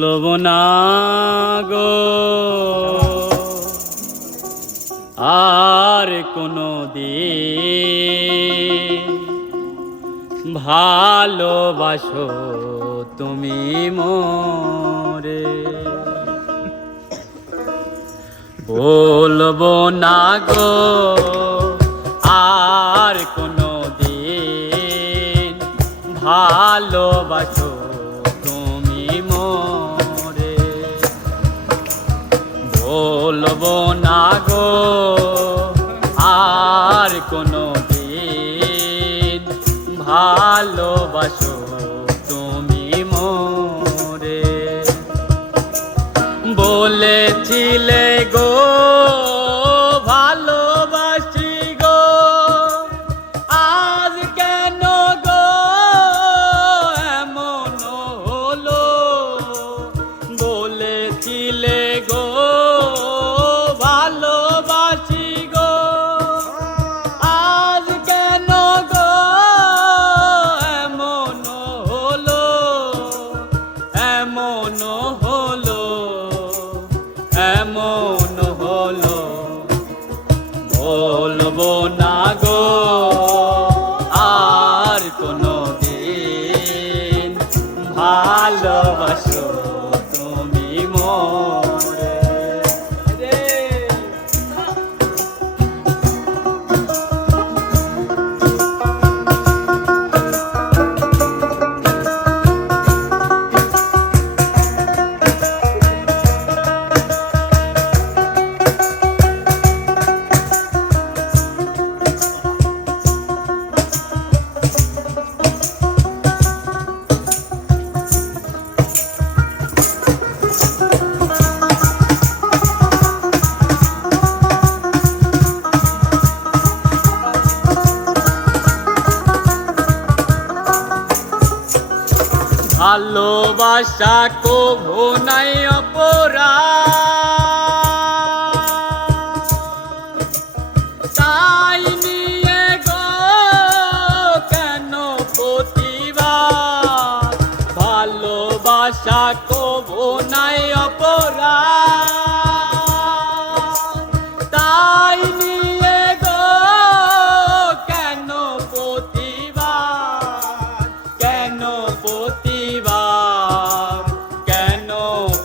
বলবো না গো আর কোনো দিন ভালোবাসো তুমি মোরে। বলবো না গো আর কোনো দিন ভালোবাসো তুমি মোরে। বলবো না গো আর কোনো দিন ভালোবাসো তুমি মোরে। বলেছিলে গো ভালোবাসি গো, আজ কেন গো এমন হলো। বলেছিলে গো ভালোবাসি গো, আজ কেন গো এমন হলো, এমন হলো, এমন হলো। বলবো না গো আর কোনো দিন ভালোবাসো তুমি মোরে। ভালোবাসা কভু নাই অপরাধ, তাই নিয়ে গো কেন প্রতিবাদ। ভালোবাসা কভু নাই অপরাধ, তাই নিয়ে গো কেন প্রতিবাদ, কেন প্রতিবাদ, কেন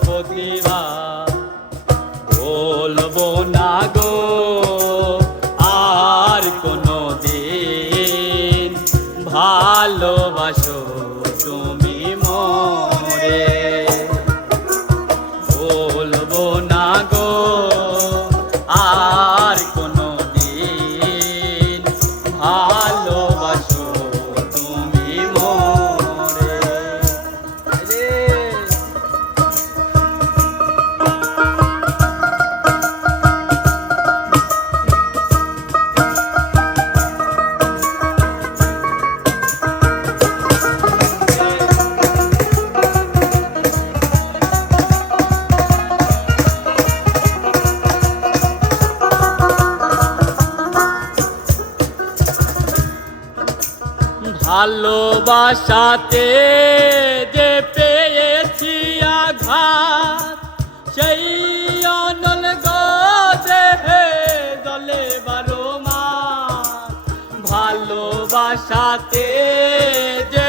প্রতিবাদ। বলবো না গো আর কোনো দিন ভালোবাসো তুমি মোরে। বলবো না গো আর কোনো দিন ভালোবাসো তুমি মোরে। ভালোবাসাতে যে পেয়েছি আঘাত, সেই অনল গো দেহে জলে বারো মাস। ভালোবাসাতে যে